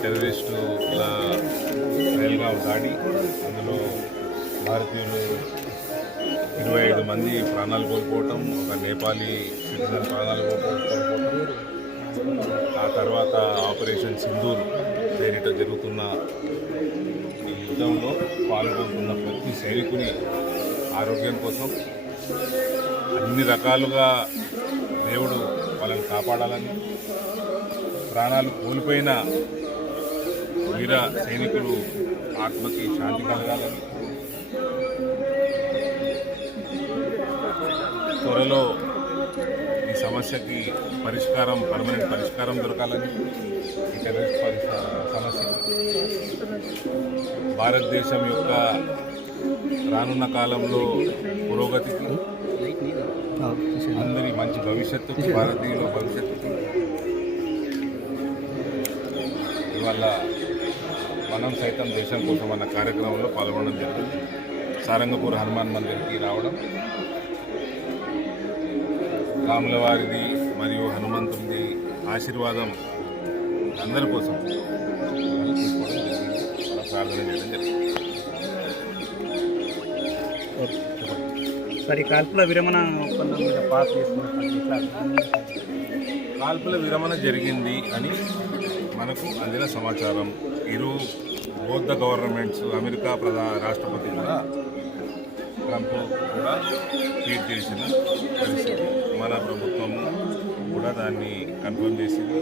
టెర్రరిస్టుల రైల్గా దాడి అందులో భారతీయులు ఇరవై ఐదు మంది ప్రాణాలు కోల్పోవటం ఒక నేపాలీ సిటిజన్ ప్రాణాలు కోల్పోవటం ఆ తర్వాత ఆపరేషన్ సింధూర్ పేరిట జరుగుతున్న ఈ యుద్ధంలో పాల్గొంటున్న ప్రతి సైనికుని ఆరోగ్యం కోసం అన్ని రకాలుగా దేవుడు వాళ్ళని కాపాడాలని ప్రాణాలు కోల్పోయిన వీర సైనికులు ఆత్మకి శాంతి కలగాలని త్వరలో ఈ సమస్యకి పరిష్కారం పర్మనెంట్ పరిష్కారం దొరకాలని ఈ టెర్రరిస్ట్ సమస్య. భారతదేశం యొక్క రానున్న కాలంలో పురోగతికి అందరి మంచి భవిష్యత్తుకి భారతీయుల భవిష్యత్తుకి ఇవాళ మనం సైతం దేశం కోసం అన్న కార్యక్రమంలో పాల్గొనడం జరిగింది. సారంగపూర్ హనుమాన్ మందిర్కి రావడం రాముల వారిది మరియు హనుమంతుడిది ఆశీర్వాదం అందరి కోసం తీసుకోవడం జరిగింది. ప్రార్థన చేయడం జరిగింది. సార్ కాల్పుల విరమణ ఒప్పందం మీద పాస్ కాల్పుల విరమణ జరిగింది అని మనకు అందిన సమాచారం ఇరు బౌద్ధ గవర్నమెంట్స్ అమెరికా ప్రధా రాష్ట్రపతి కూడా ట్రంప్ కూడా ట్వీట్ చేసిన పరిస్థితి మన ప్రభుత్వం కూడా దాన్ని కన్ఫర్మ్ చేసింది.